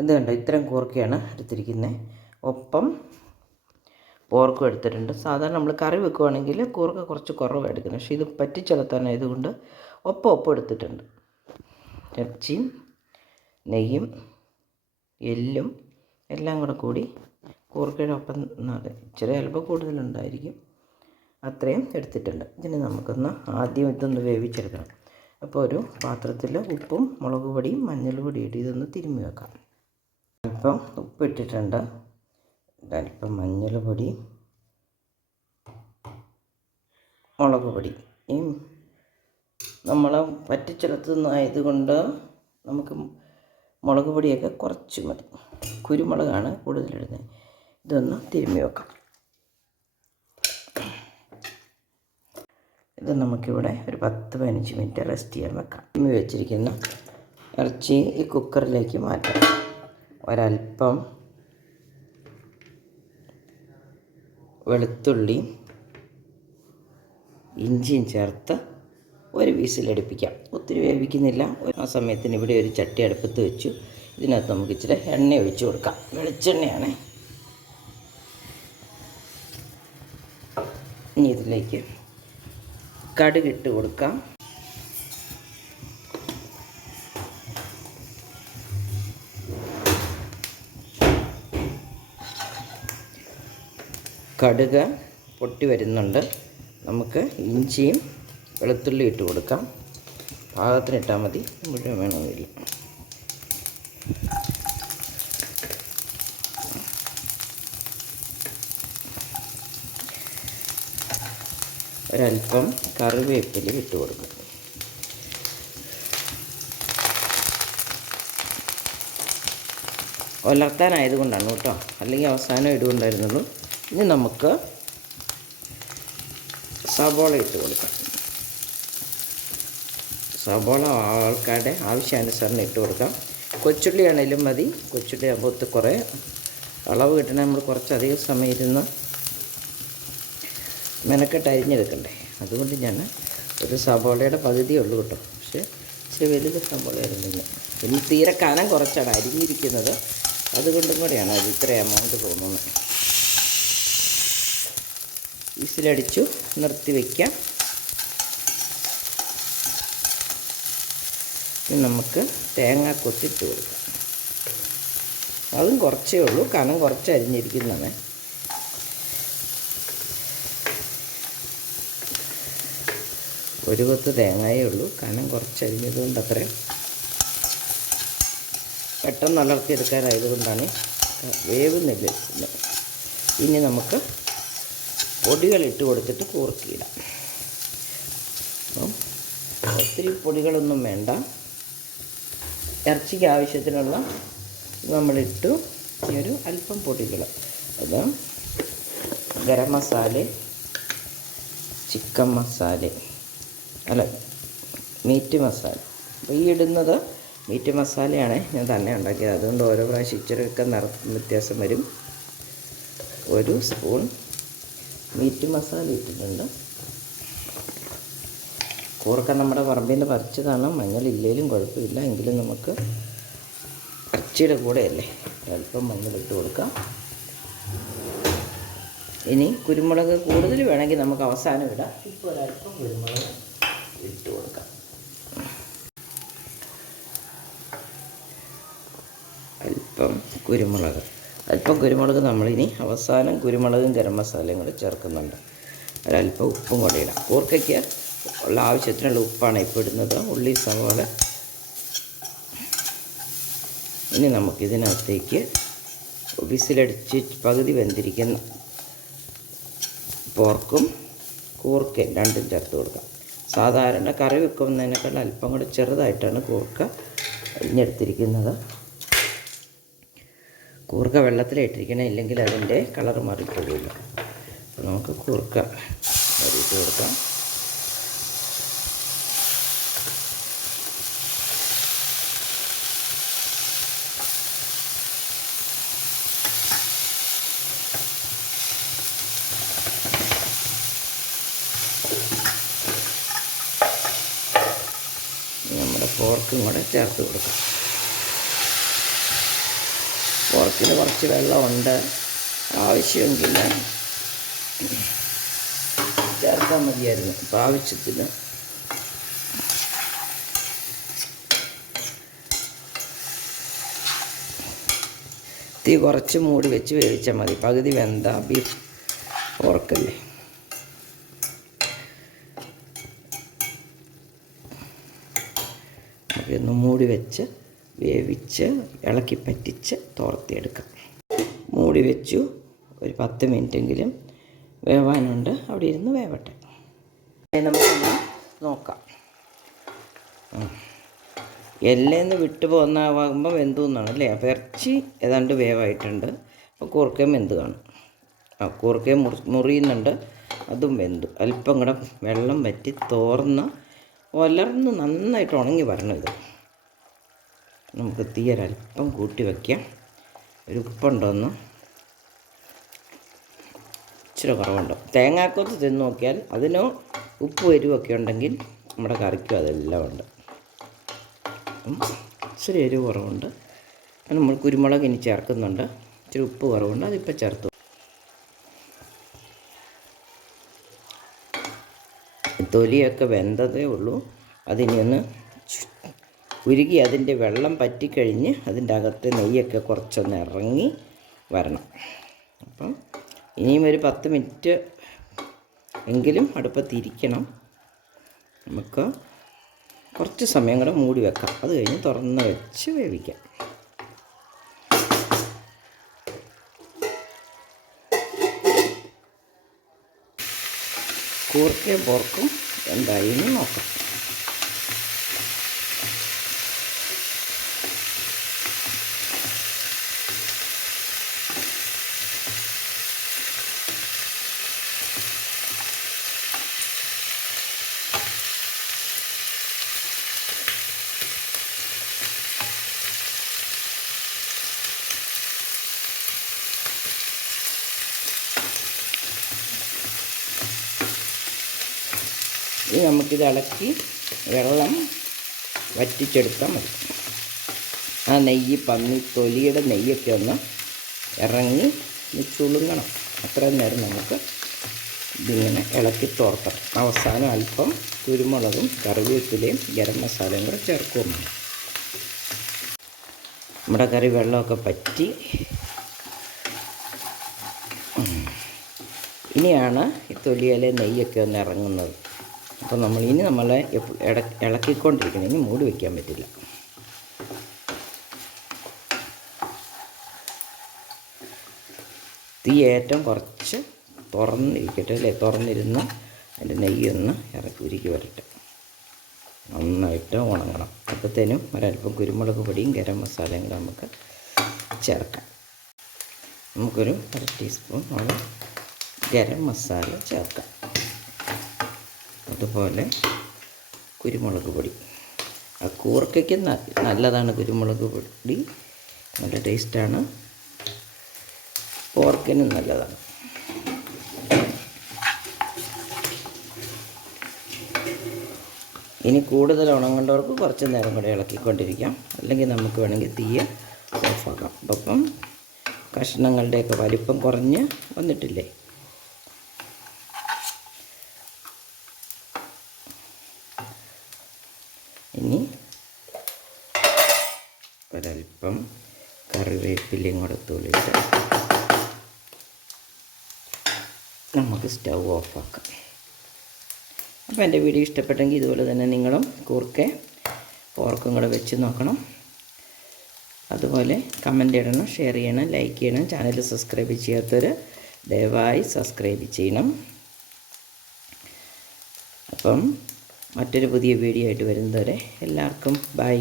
ഇത് കണ്ടോ, ഇത്രയും കൂർക്കയാണ് എടുത്തിരിക്കുന്നത്. ഒപ്പം പോർക്കും എടുത്തിട്ടുണ്ട്. സാധാരണ നമ്മൾ കറി വെക്കുവാണെങ്കിൽ കൂർക്ക കുറച്ച് കുറവാണ് എടുക്കുന്നത്. പക്ഷേ ഇത് പറ്റിച്ചെളുത്താനായതുകൊണ്ട് ഒപ്പം എടുത്തിട്ടുണ്ട്. ഇറച്ചിയും നെയ്യും എല്ലും എല്ലാം കൂടി കൂർക്കയുടെ ഒപ്പം ഇച്ചിരി അല്പം കൂടുതലുണ്ടായിരിക്കും, അത്രയും എടുത്തിട്ടുണ്ട്. ഇതിന് നമുക്കൊന്ന് ആദ്യം ഇതൊന്ന് വേവിച്ചെടുക്കണം. അപ്പോൾ ഒരു പാത്രത്തിൽ ഉപ്പും മുളക് പൊടിയും മഞ്ഞൾ പൊടിയും ഇട്ട് ഇതൊന്ന് തിരുമ്മി വെക്കാം. അല്പം ഉപ്പിട്ടിട്ടുണ്ട്, അല്പം മഞ്ഞൾ പൊടി, മുളക് പൊടി. ഈ നമ്മൾ പറ്റിച്ചെടുത്തുന്നതായതുകൊണ്ട് നമുക്ക് മുളക് പൊടിയൊക്കെ കുറച്ച് മതി. കുരുമുളകാണ് കൂടുതലിടുന്നത്. ഇതൊന്ന് തിരുമ്മി വെക്കാം. ഇത് നമുക്കിവിടെ ഒരു 10-15 മിനിറ്റ് റെസ്റ്റ് ചെയ്യാൻ വെക്കാം. തിരുമ്മി വെച്ചിരിക്കുന്ന ഇറച്ചി ഈ കുക്കറിലേക്ക് മാറ്റാം. ഒരല്പം വെളുത്തുള്ളി ഇഞ്ചിയും ചേർത്ത് ഒരു വിസിലടുപ്പിക്കാം. ഒത്തിരി വേവിക്കുന്നില്ല. ആ സമയത്തിന് ഇവിടെ ഒരു ചട്ടി അടുപ്പത്ത് വെച്ചു. ഇതിനകത്ത് നമുക്ക് ഇച്ചിരി എണ്ണ ഒഴിച്ച് കൊടുക്കാം. വെളിച്ചെണ്ണയാണ്. ഇനി ഇതിലേക്ക് കടുകിട്ട് കൊടുക്കാം. കടുക് പൊട്ടി വരുന്നുണ്ട്. നമുക്ക് ഇഞ്ചിയും വെളുത്തുള്ളി ഇട്ട് കൊടുക്കാം. പാകത്തിനിട്ടാൽ മതി, മുഴുവൻ വേണമെന്നില്ല. ഒരല്പം കറിവേപ്പില ഇട്ട് കൊടുക്കും. ഉലർത്താനായതുകൊണ്ടാണ് കേട്ടോ, അല്ലെങ്കിൽ അവസാനം ഇടുകൊണ്ടായിരുന്നുള്ളൂ. ഇനി നമുക്ക് സവോള ഇട്ട് കൊടുക്കാം. സവോള ആൾക്കാരുടെ ആവശ്യാനുസരണം ഇട്ട് കൊടുക്കാം. കൊച്ചുള്ളി ആണെങ്കിലും മതി. കൊച്ചുള്ളി ആകുമ്പോൾ കുറേ അളവ് കിട്ടണേ. നമ്മൾ കുറച്ചധികം സമയം ഇരുന്ന് മെനക്കെട്ട് അരിഞ്ഞെടുക്കണ്ടേ. അതുകൊണ്ട് ഞാൻ ഒരു സവോളയുടെ പകുതിയേ ഉള്ളൂ കേട്ടോ. പക്ഷേ ഇച്ചിരി വലുത് സവോളയായിരുന്നില്ല. പിന്നെ തീരെ കനം കുറച്ചാണ് അരിഞ്ഞിരിക്കുന്നത്. അതുകൊണ്ടും കൂടെയാണ് അത് ഇത്ര എമൗണ്ട് തോന്നുന്നത്. വിസിലടിച്ചു, നിർത്തി വയ്ക്കാം. ഇനി നമുക്ക് തേങ്ങ കൊത്തിട്ട് കൊടുക്കാം. അതും കുറച്ചേ ഉള്ളൂ, കനം കുറച്ച് അരിഞ്ഞിരിക്കുന്നതാണ്. ഒരു കൊത്ത് തേങ്ങയേ ഉള്ളൂ, കനം കുറച്ച് അരിഞ്ഞതുകൊണ്ട് അത്രയും പെട്ടെന്ന് വളർത്തിയെടുക്കാനായതുകൊണ്ടാണ് വേവുന്നില്ല. ഇനി നമുക്ക് പൊടികളിട്ട് കൊടുത്തിട്ട് കൂർക്കിയിടാം. അപ്പം ഒത്തിരി പൊടികളൊന്നും വേണ്ട. ഇറച്ചിക്ക് ആവശ്യത്തിനുള്ള നമ്മളിട്ടു. ഈ ഒരു അല്പം പൊടികൾ, അത് ഗരം മസാല, ചിക്കൻ മസാല, അല്ല മീറ്റ് മസാല. അപ്പോൾ ഈ ഇടുന്നത് മീറ്റ് മസാലയാണ്. ഞാൻ തന്നെ ഉണ്ടാക്കിയത്. അതുകൊണ്ട് ഓരോ പ്രാവശ്യം ഇച്ചിരിയൊക്കെ വ്യത്യാസം വരും. 1 സ്പൂൺ മീറ്റ് മസാല ഇട്ടിട്ടുണ്ട്. കൂർക്ക നമ്മുടെ പറമ്പിൽ നിന്ന് പറിച്ചതാണ്. മഞ്ഞളില്ലേലും കുഴപ്പമില്ല. എങ്കിലും നമുക്ക് ഇറച്ചിയുടെ കൂടെയല്ലേ, അല്പം മഞ്ഞളിട്ട് കൊടുക്കാം. ഇനി കുരുമുളക് കൂടുതൽ വേണമെങ്കിൽ നമുക്ക് അവസാനം ഇടാം. ഇപ്പോൾ ഒരല്പം കുരുമുളക് ഇട്ട് കൊടുക്കാം. അല്പം കുരുമുളക് നമ്മളിനി അവസാനം കുരുമുളകും ഗരം മസാലയും കൂടെ ചേർക്കുന്നുണ്ട്. ഒരല്പം ഉപ്പും കൂടെ ഇടാം. കൂർക്കയ്ക്ക് ഉള്ള ആവശ്യത്തിനുള്ള ഉപ്പാണ് ഇപ്പോൾ ഇടുന്നത്. ഉള്ളി, സവാള. ഇനി നമുക്കിതിനകത്തേക്ക് വിസിലടിച്ച് പകുതി വെന്തിരിക്കുന്ന പോർക്കും കൂർക്കയും രണ്ടും ചേർത്ത് കൊടുക്കാം. സാധാരണ കറി വെക്കുന്നതിനേക്കാൾ അല്പം കൂടെ ചെറുതായിട്ടാണ് കൂർക്ക അരിഞ്ഞെടുത്തിരിക്കുന്നത്. കൂർക്ക വെള്ളത്തിലിട്ടിരിക്കണം, ഇല്ലെങ്കിൽ അതിൻ്റെ കളർ മാറിപ്പോകില്ല. അപ്പോൾ നമുക്ക് കൂർക്ക അരിയിട്ട് കൊടുക്കാം. നമ്മുടെ പോർക്കും കൂടെ ചേർത്ത് കൊടുക്കാം. പോർക്കിന് കുറച്ച് വെള്ളമുണ്ട്, ആവശ്യമെങ്കിൽ ചേർത്താൽ മതിയായിരുന്നു. അപ്പോൾ ആവശ്യത്തിന് തീ കുറച്ച് മൂടി വെച്ച് വേവിച്ചാൽ മതി. പകുതി വെന്ത ബീഫ് പോർക്കല്ലേ. ഒന്ന് മൂടി വെച്ച് വേവിച്ച് ഇളക്കി പറ്റിച്ച് തോർത്തിയെടുക്കാം. മൂടി വെച്ചു. ഒരു 10 മിനിറ്റെങ്കിലും വേവാനുണ്ട്. അവിടെ ഇരുന്ന് വേവട്ടെ. നമുക്കൊന്ന് നോക്കാം. എല്ലേന്ന് വിട്ടു പോകുന്നതാകുമ്പോൾ വെന്തു എന്നാണ് അല്ലേ. അപ്പോൾ ഇറച്ചി ഏതാണ്ട് വേവായിട്ടുണ്ട്. അപ്പോൾ കൂർക്കയും വെന്ത് കാണും. കൂർക്കയും മുറിയുന്നുണ്ട്, അതും വെന്തു. അല്പം കൂടെ വെള്ളം വറ്റി തോർന്ന് വളർന്ന് നന്നായിട്ട് ഉണങ്ങി വരണം. ഇത് നമുക്ക് തീയൊരല്പം കൂട്ടി വയ്ക്കാം. ഒരു ഉപ്പുണ്ടോന്ന് ഇച്ചിരി കുറവുണ്ടോ. തേങ്ങാക്കൊത്ത് തിന്ന് നോക്കിയാൽ അതിനോ ഉപ്പ് എരിവൊക്കെ ഉണ്ടെങ്കിൽ നമ്മുടെ കറിക്കും അതെല്ലാം ഉണ്ട്. ഇച്ചിരി എരിവ് കുറവുണ്ട്. നമ്മൾ കുരുമുളക് ഇനി ചേർക്കുന്നുണ്ട്. ഇച്ചിരി ഉപ്പ് കുറവുണ്ട്, അതിപ്പോൾ ചേർത്തു. തൊലിയൊക്കെ വെന്തതേ ഉള്ളൂ. അതിനി ഒന്ന് ഉരുകി അതിൻ്റെ വെള്ളം പറ്റിക്കഴിഞ്ഞ് അതിൻ്റെ അകത്തെ നെയ്യൊക്കെ കുറച്ചൊന്ന് ഇറങ്ങി വരണം. അപ്പം ഇനിയും ഒരു 10 മിനിറ്റ് എങ്കിലും അടുപ്പത്തിരിക്കണം. നമുക്ക് കുറച്ച് സമയം കൂടെ മൂടി വെക്കാം. അത് കഴിഞ്ഞ് തുറന്ന് വെച്ച് വേവിക്കാം. കൂർക്കയും പോർക്കും എന്തായി എന്ന് നോക്കാം. ഇനി നമുക്കിത് ഇളക്കി വെള്ളം വറ്റിച്ചെടുത്താൽ മതി. ആ നെയ്യ് തൊലിയുടെ നെയ്യൊക്കെ ഒന്ന് ഇറങ്ങി ചുളുങ്ങണം. അത്രയും നേരം നമുക്ക് ഇതിങ്ങനെ ഇളക്കി തോർക്കണം. അവസാനം അല്പം കുരുമുളകും കറിവേപ്പിലയും ഗരം മസാലയും കൂടെ ചേർക്കുകയും വേണം. നമ്മുടെ കറി വെള്ളമൊക്കെ പറ്റി ഇനിയാണ് ഈ തൊലിയിലെ നെയ്യൊക്കെ ഒന്ന് ഇറങ്ങുന്നത്. അപ്പോൾ നമ്മളെ ഇളക്കിക്കൊണ്ടിരിക്കണം. ഇനി മൂടി വയ്ക്കാൻ പറ്റില്ല. തീ ഏറ്റവും കുറച്ച് തുറന്നിരിക്കട്ടെ അല്ലേ. തുറന്നിരുന്ന് അതിൻ്റെ നെയ്യൊന്ന് ഉരുക്കി വരട്ടെ. നന്നായിട്ട് ഉണങ്ങണം. അപ്പോഴത്തേനും ഒരല്പം കുരുമുളക് പൊടിയും ഗരം മസാലയും കൂടെ നമുക്ക് ചേർക്കാം. നമുക്കൊരു 1 ടീസ്പൂൺ ഗരം മസാല ചേർക്കാം. അതുപോലെ കുരുമുളക് പൊടി. ആ കൂർക്കയ്ക്ക് നല്ലതാണ് കുരുമുളക് പൊടി, നല്ല ടേസ്റ്റാണ്. പോർക്കിനും നല്ലതാണ്. ഇനി കൂടുതൽ ഉണങ്ങേണ്ടവർക്ക് കുറച്ച് നേരം കൂടെ ഇളക്കിക്കൊണ്ടിരിക്കാം. അല്ലെങ്കിൽ നമുക്ക് വേണമെങ്കിൽ തീയെ ഓഫാക്കാം. അപ്പം കഷ്ണങ്ങളുടെയൊക്കെ വലിപ്പം കുറഞ്ഞ് വന്നിട്ടില്ലേ. ഇനി ഒരല്പം കറിവേപ്പിലയും കൂടെ തൂളിയിട്ട് നമുക്ക് സ്റ്റൗ ഓഫാക്കാം. അപ്പോൾ എൻ്റെ വീഡിയോ ഇഷ്ടപ്പെട്ടെങ്കിൽ ഇതുപോലെ തന്നെ നിങ്ങളും കൂർക്ക പോർക്കും കൂടെ വെച്ച് നോക്കണം. അതുപോലെ കമൻ്റ് ഇടണം, ഷെയർ ചെയ്യണം, ലൈക്ക് ചെയ്യണം. ചാനൽ സബ്സ്ക്രൈബ് ചെയ്യാത്തവർ ദയവായി സബ്സ്ക്രൈബ് ചെയ്യണം. അപ്പം മറ്റൊരു പുതിയ വീഡിയോ ആയിട്ട് വരുന്നതുവരെ എല്ലാവർക്കും ബൈ.